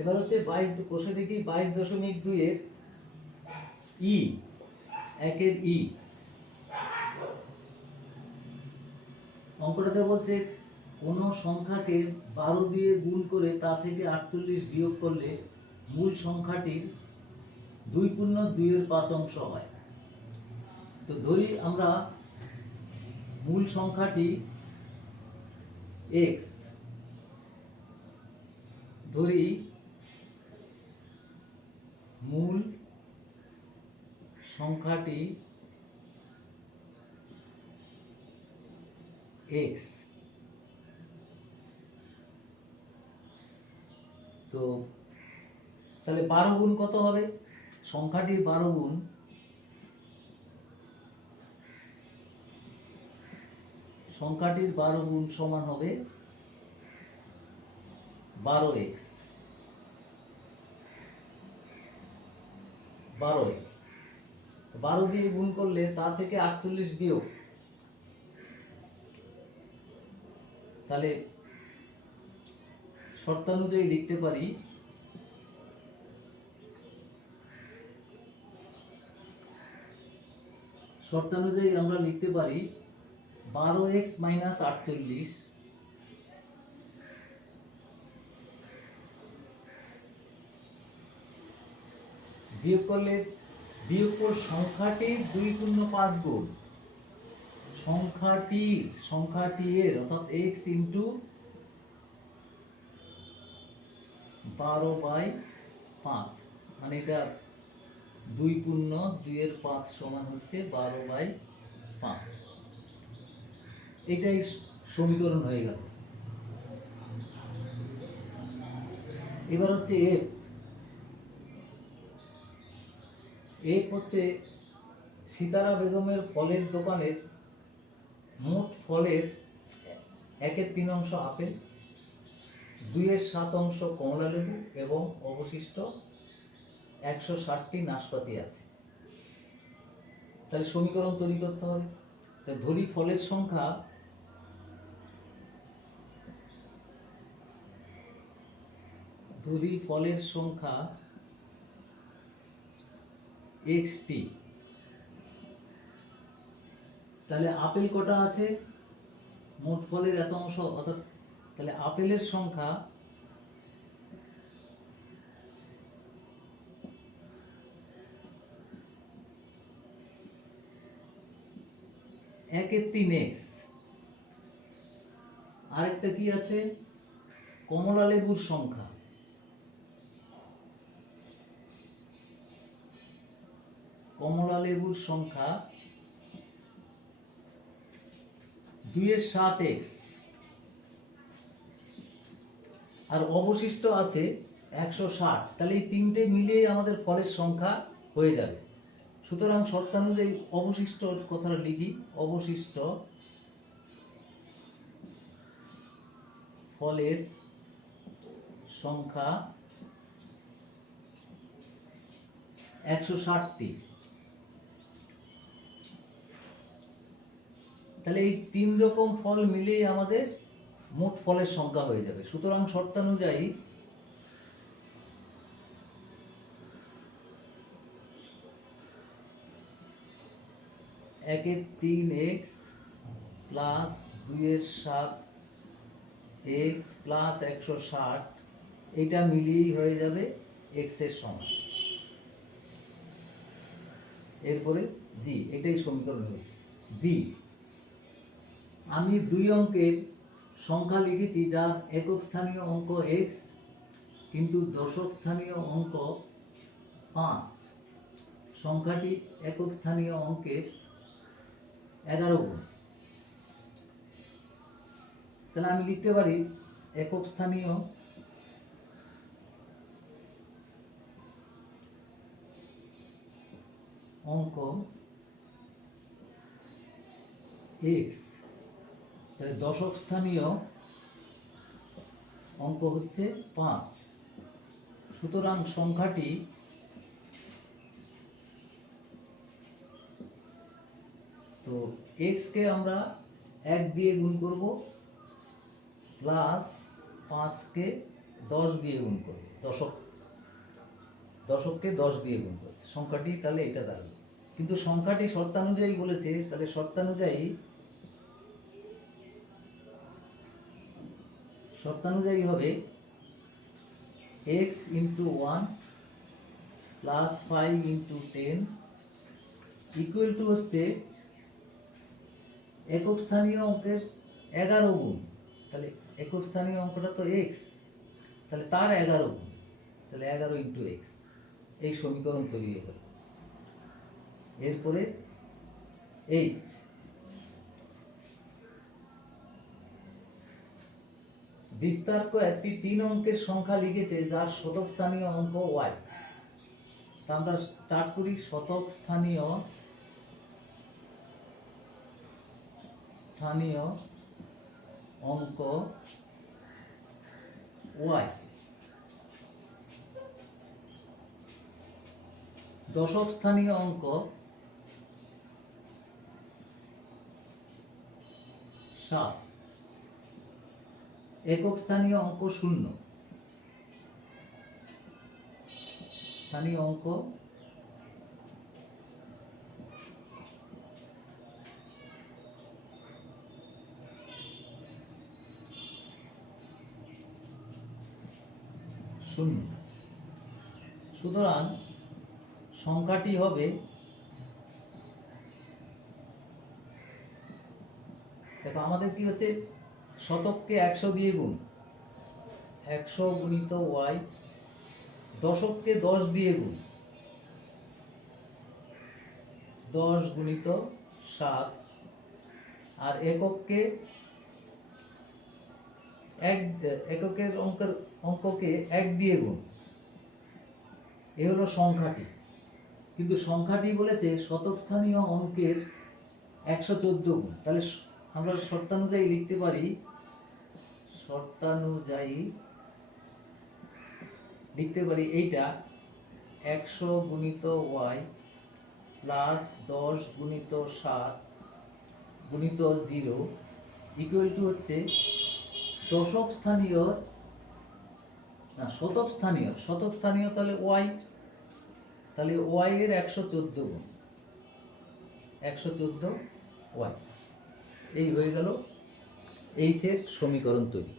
এবার হচ্ছে বাইশ কোষে দেখি বাইশ দশমিক দুইয়ের ই, একের ই। অঙ্কটাতে বলছে কোনো সংখ্যাকে বারো দিয়ে গুণ করে তা থেকে আটচল্লিশ বিয়োগ করলে মূল সংখ্যাটির দুই পূর্ণ দুইয়ের পাঁচ অংশ হয়। তো ধরি আমরা মূল সংখ্যাটি এক্স। ধরি মূল সংখ্যাটি এক্স তো তাহলে বারো গুণ কত হবে? সংখ্যাটির বারো গুণ সংখ্যাটির বারো গুণ সমান হবে বারো এক্স বারো এক্স। বারো দিয়ে গুণ করলে তা থেকে আটচল্লিশ বিয়োগ। তাহলে শর্তানুযায়ী লিখতে পারি শর্তানুযায়ী আমরা লিখতে পারি বারো এক্স মাইনাস আটচল্লিশ বিয়োগ করলে বিয়োগ কর সংখ্যাটির দুই পূর্ণ পাঁচ গুণ। সংখ্যাটির সংখ্যাটি এর, অর্থাৎ এক্স ইন্টু বারো বাই পাঁচ। মানে এটা দুই পূর্ণ, দুইয়ের পাঁচ সমান হচ্ছে বারো বাই পাঁচ। এটাই সমীকরণ হয়ে গেল। এবার হচ্ছে এফ এফ হচ্ছে সীতারা বেগমের ফলের দোকানের মোট ফলের একের তিন অংশ আপেল, দুইয়ের সাত অংশ কমলা লেবু এবং অবশিষ্ট একশো ষাটটি নাশপাতি আছে। তাহলে সমীকরণ তৈরি করতে হবে। তা ধরি ফলের সংখ্যা ধরি ফলের সংখ্যা এক্স টি তাহলে আপেল কটা আছে? মোট ফলের এত অংশ, অর্থাৎ তাহলে আপেলের সংখ্যা একের তিন এক্স আরেকটা কি আছে? কমলা লেবুর সংখ্যা। কমলা লেবুর সংখ্যা দুইয়ের সাত এক্স আর অবশিষ্ট আছে একশো ষাট। তাহলে এই তিনটে মিলিয়ে আমাদের ফলের সংখ্যা হয়ে যাবে। সুতরাং শর্তানুযায়ী অবশিষ্ট কথাটা লিখি, অবশিষ্ট ফলের সংখ্যা একশো ষাটটি। তাহলে এই তিন রকম ফল মিলিয়ে আমাদের মোট ফলের সংখ্যা হয়ে যাবে। সুতরাং শর্তানুযায়ী একের তিন এক্স প্লাস দুইয়ের সাত এক্স প্লাস একশো ষাট, এটা মিলিয়েই হয়ে যাবে এক্সের সমান। এরপরে জি, এটাই সমীকরণ জি আমি দুই অঙ্কের সংখ্যা লিখেছি, যার একক স্থানীয় অঙ্ক এক্স কিন্তু দশক স্থানীয় অঙ্ক পাঁচ। সংখ্যাটি একক স্থানীয় অঙ্কের এগারো গুণ। তাহলে আমি লিখতে পারি একক স্থানীয় অঙ্ক এক্স তাহলে দশক স্থানীয় অঙ্ক হচ্ছে পাঁচ। সুতরাং সংখ্যাটি তো এক্সকে আমরা এক দিয়ে গুণ করব প্লাস পাঁচকে দশ দিয়ে গুণ করে দশক দশককে দশ দিয়ে গুণ করে সংখ্যাটি তাহলে এটা দাঁড়াবে কিন্তু সংখ্যাটি শর্তানুযায়ী বলেছে, তাহলে শর্তানুযায়ী শর্তানুযায়ী হবে x into one plus five into ten equal to হচ্ছে একক স্থানীয় অঙ্কের এগারো গুণ। তাহলে একক স্থানীয় অঙ্কটা তো এক্স তাহলে তার এগারো গুণ। তাহলে এগারো ইন্টু এক্স এই সমীকরণ তৈরি হয়ে এরপরে এইচ বৃত্তার্ক একটি তিন অঙ্কের সংখ্যা লিখেছে, যার শতক স্থানীয় অঙ্ক ওয়াই। তা আমরা স্টার্ট করি, শতক স্থানীয় স্থানীয় অঙ্ক ওয়াই। দশক স্থানীয় অঙ্ক, সাত। একক স্থানীয় অঙ্ক শূন্য। স্থানীয় অঙ্ক শূন্য। সুতরাং সংখ্যাটি হবে দেখো আমাদের কি হচ্ছে? শতককে একশো দিয়ে গুণ। একশো গুণিত ওয়াই দশককে দশ দিয়ে গুণ। দশ গুণিত সাত আর একককে এক, এককের অঙ্কের অঙ্ককে এক দিয়ে গুণ। এ হলো সংখ্যাটি। কিন্তু সংখ্যাটি বলেছে শতক স্থানীয় অঙ্কের একশো চোদ্দ গুণ। তাহলে আমরা শর্তানুযায়ী লিখতে পারি শর্তানুযায়ী লিখতে পারি এইটা, একশো গুণিত ওয়াই প্লাস দশ গুণিত সাত গুণিত জিরো ইকুয়াল টু হচ্ছে দশক স্থানীয়, না, শতক স্থানীয় শতক স্থানীয় তাহলে ওয়াই তাহলে ওয়াই এর একশো চোদ্দ গুণ, একশো চোদ্দ ওয়াই, এই হয়ে গেল এইচ এর সমীকরণ তৈরি।